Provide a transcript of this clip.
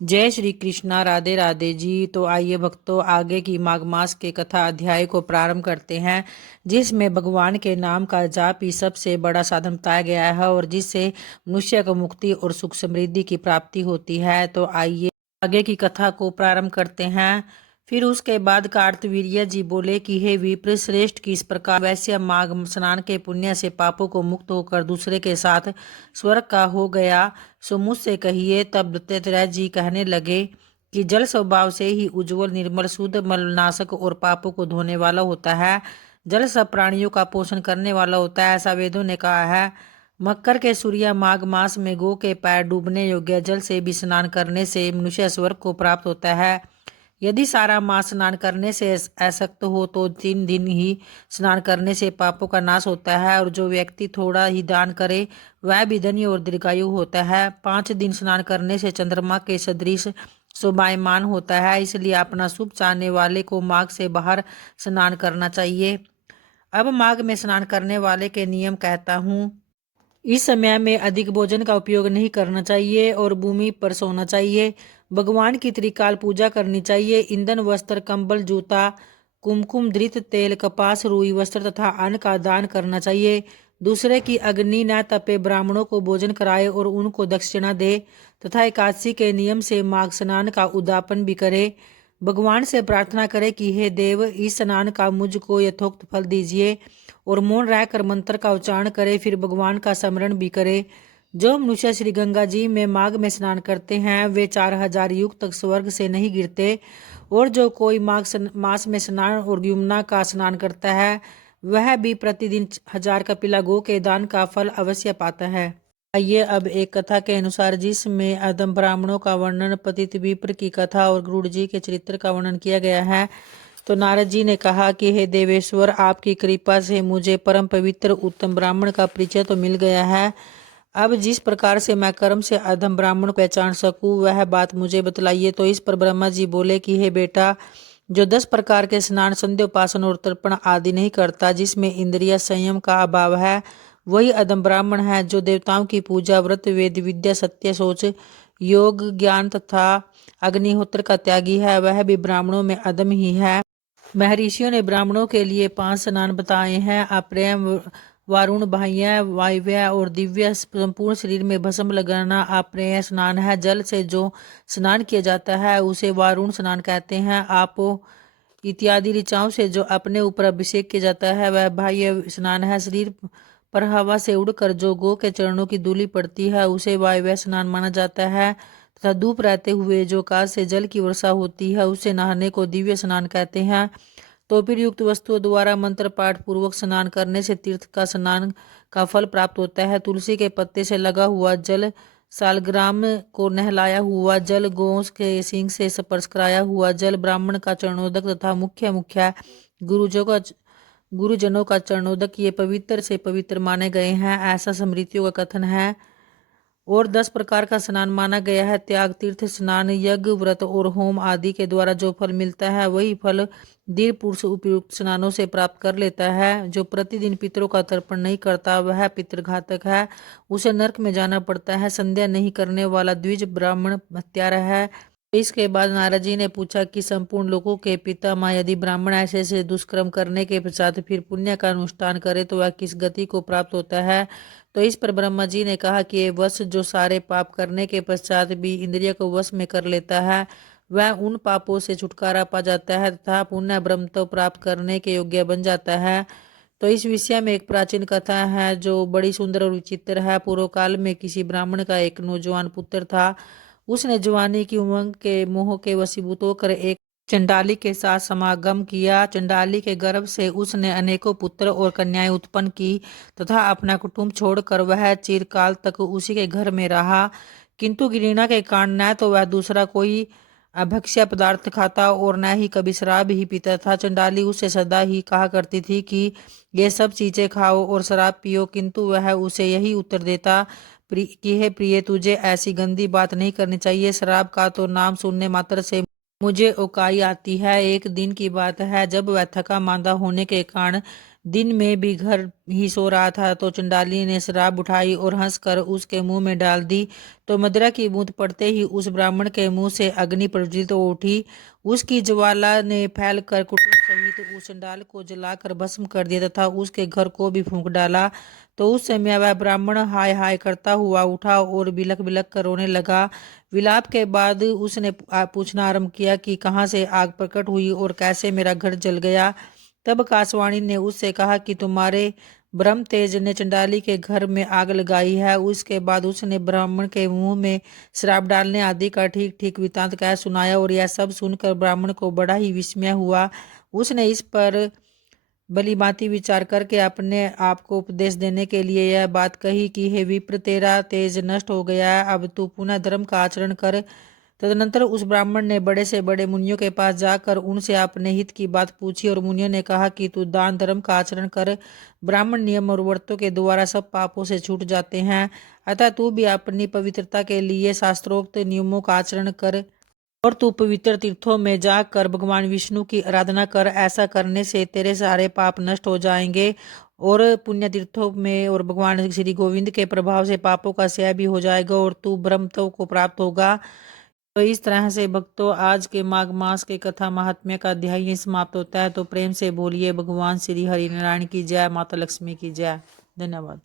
जय श्री कृष्णा, राधे राधे जी। तो आइए भक्तों, आगे की माघ मास के कथा अध्याय को प्रारंभ करते हैं, जिसमें भगवान के नाम का जाप ही सबसे बड़ा साधन बताया गया है और जिससे मनुष्य को मुक्ति और सुख समृद्धि की प्राप्ति होती है। तो आइए आगे की कथा को प्रारंभ करते हैं। फिर उसके बाद कार्तवीर्य जी बोले कि हे विप्र श्रेष्ठ, किस प्रकार वैश्य माघ स्नान के पुण्य से पापों को मुक्त होकर दूसरे के साथ स्वर्ग का हो गया, सो मुझसे कहिए। तब दत्तात्रेय जी कहने लगे कि जल स्वभाव से ही उज्जवल, निर्मल, शुद्ध, मलनाशक और पापों को धोने वाला होता है। जल सब प्राणियों का पोषण करने वाला होता है, ऐसा वेदों ने कहा है। मकर के सूर्य माघ मास में गो के पैर डूबने योग्य जल से भी स्नान करने से मनुष्य स्वर्ग को प्राप्त होता है। यदि सारा मास स्नान करने से असक्त हो तो 3 दिन ही स्नान करने से पापों का नाश होता है, और जो व्यक्ति थोड़ा ही दान करे वह भी धनी और दीर्घायु होता है। 5 दिन स्नान करने से चंद्रमा के सदृश शोभायमान होता है, इसलिए अपना शुभ चाहने वाले को माघ से बाहर स्नान करना चाहिए। अब माघ में स्नान करने वाले के नियम कहता हूँ। इस समय में अधिक भोजन का उपयोग नहीं करना चाहिए और भूमि पर सोना चाहिए। भगवान की त्रिकाल पूजा करनी चाहिए। ईंधन, वस्त्र, कंबल, जूता, कुमकुम, धृत तेल, कपास, रुई वस्त्र तथा अन्न का दान करना चाहिए। दूसरे की अग्नि न तपे ब्राह्मणों को भोजन कराए और उनको दक्षिणा दे तथा एकादशी के नियम से माघ स्नान का उद्यापन भी करे। भगवान से प्रार्थना करे कि हे देव, इस स्नान का मुझको यथोक्त फल दीजिए, और मौन रहकर मंत्र का उच्चारण करे, फिर भगवान का स्मरण भी करे। जो मनुष्य श्री गंगा जी में माघ में स्नान करते हैं वे 4000 युग तक स्वर्ग से नहीं गिरते, और जो कोई माघ मास में स्नान और यमुना का स्नान करता है वह भी प्रतिदिन 1000 कपिला गो के दान का फल अवश्य पाता है। आइए अब एक कथा के अनुसार, जिसमें अधम ब्राह्मणों का वर्णन, पतित विप्र की कथा और गरुड़ जी के चरित्र का वर्णन किया गया है। तो नारद जी ने कहा कि हे देवेश्वर, आपकी कृपा से मुझे परम पवित्र उत्तम ब्राह्मण का परिचय तो मिल गया है। अब जिस प्रकार से मैं कर्म से अधम ब्राह्मण को पहचान सकूं वह बात मुझे बतलाइए। तो इस पर ब्रह्मा जी बोले कि हे बेटा, जो 10 प्रकार के स्नान, संध्योपासन और तर्पण आदि नहीं करता, जिसमें इंद्रिय संयम का अभाव है, वही अधम ब्राह्मण है। जो देवताओं की पूजा, व्रत, वेद विद्या, सत्य, शौच, योग, ज्ञान तथा अग्निहोत्र का त्यागी है, वह भी ब्राह्मणों में अधम ही है। महर्षियों ने ब्राह्मणों के लिए 5 स्नान बताए हैं: अप्रेम, वारुण, बाह्य, वायव्य और दिव्य। संपूर्ण शरीर में भस्म लगाना अप्रेय स्नान है। जल से जो स्नान किया जाता है उसे वारुण स्नान कहते हैं। आप इत्यादि ऋचाओं से जो अपने ऊपर अभिषेक किया जाता है वह बाह्य स्नान है। शरीर पर हवा से उड़कर जो गो के चरणों की धूलि पड़ती है उसे वायव्य स्नान माना जाता है, तथा धूप रहते हुए जो आकाश से जल की वर्षा होती है उसे नहाने को दिव्य स्नान कहते हैं। तो फिर युक्त वस्तुओं द्वारा मंत्र पाठ पूर्वक स्नान करने से तीर्थ का स्नान का फल प्राप्त होता है। तुलसी के पत्ते से लगा हुआ जल, सालग्राम को नहलाया हुआ जल, गौ के सींग से स्पर्श कराया हुआ जल, ब्राह्मण का चरणोदक तथा मुख्य मुख्य गुरुजनों का चरणोदक, ये पवित्र से पवित्र माने गए हैं, ऐसा स्मृतियों का कथन है। और 10 प्रकार का स्नान माना गया है: त्याग, तीर्थ स्नान, यज्ञ, व्रत और होम आदि के द्वारा जो फल मिलता है वही फल धीर पुरुष उपयुक्त स्नानों से प्राप्त कर लेता है। जो प्रतिदिन पितरों का तर्पण नहीं करता वह पितृघातक है, उसे नरक में जाना पड़ता है। संध्या नहीं करने वाला द्विज ब्राह्मण हत्यारा है। इसके बाद नारद जी ने पूछा कि संपूर्ण लोगों के पितामह यदि ब्राह्मण ऐसे ऐसे दुष्कर्म करने के पश्चात फिर पुण्य का अनुष्ठान करे तो वह किस गति को प्राप्त होता है। तो इस पर ब्रह्मा जी ने कहा कि ये वश जो सारे पाप करने के पश्चात भी इंद्रिय को वश में कर लेता है वह उन पापों से छुटकारा पा जाता है तथा पुण्य ब्रह्मत्व प्राप्त करने के योग्य बन जाता है। तो इस विषय में एक प्राचीन कथा है जो बड़ी सुंदर और विचित्र है। पूर्व काल में किसी ब्राह्मण का एक नौजवान पुत्र था। उसने जवानी की उमंग के मोह के वशीभूत होकर एक चंडाली के साथ समागम किया। चंडाली के गर्भ से उसने अनेकों पुत्र और कन्याएं उत्पन्न की तथा अपना कुटुंब छोड़कर वह चिरकाल तक उसी के घर में रहा। किंतु घृणा के कारण न तो वह दूसरा कोई अभक्ष्य पदार्थ खाता और न ही कभी शराब ही पीता था। चंडाली उससे सदा ही कहा करती थी कि ये सब चीजें खाओ और शराब पियो, किंतु वह उसे यही उत्तर देता कि हे प्रिय, तुझे ऐसी गंदी बात नहीं करनी चाहिए। शराब का तो नाम सुनने मात्र से मुझे उकाई आती है। एक दिन की बात है, जब वह थका मांदा होने के कारण दिन में भी घर ही सो रहा था, तो चंडाली ने शराब उठाई और हंसकर उसके मुंह में डाल दी। तो मदिरा की बूंद पड़ते ही उस ब्राह्मण के मुंह से अग्नि प्रज्वलित हो उठी। उसकी ज्वाला ने फैलकर कुटुंब सहित उस चंडाल को जलाकर भस्म कर दिया तथा उसके घर को भी फूंक डाला। तो उस समय वह ब्राह्मण हाय हाय करता हुआ उठा और बिलख बिलख कर रोने लगा। विलाप के बाद उसने पूछना आरंभ किया कि कहाँ से आग प्रकट हुई और कैसे मेरा घर जल गया। तब कासवाणी ने उससे कहा कि तुम्हारे ब्रह्म तेज ने चंडाली के घर में आग लगाई है। उसके बाद उसने ब्राह्मण के मुंह में शराब डालने आदि का ठीक ठीक वृतांत कह सुनाया और यह सब सुनकर ब्राह्मण को बड़ा ही विस्मय हुआ। उसने इस पर भलीभांति विचार करके अपने आप को उपदेश देने के लिए यह बात कही कि हे विप्र, तेरा तेज नष्ट हो गया है, अब तू पुनः धर्म का आचरण कर। तदनंतर उस ब्राह्मण ने बड़े से बड़े मुनियों के पास जाकर उनसे अपने हित की बात पूछी और मुनियों ने कहा कि तू दान धर्म का आचरण कर, ब्राह्मण नियम और व्रतों के द्वारा सब पापों से छूट जाते हैं। अतः तू भी अपनी पवित्रता के लिए शास्त्रोक्त नियमों का आचरण कर और तू पवित्र तीर्थों में जाकर भगवान विष्णु की आराधना कर। ऐसा करने से तेरे सारे पाप नष्ट हो जाएंगे और पुण्य तीर्थों में और भगवान श्री गोविंद के प्रभाव से पापों का क्षय भी हो जाएगा और तू ब्रह्मत्व को प्राप्त होगा। तो इस तरह से भक्तों, आज के माघ मास के कथा महात्म्य का अध्याय यहीं समाप्त होता है। तो प्रेम से बोलिए भगवान श्री हरि नारायण की जय, माता लक्ष्मी की जय। धन्यवाद।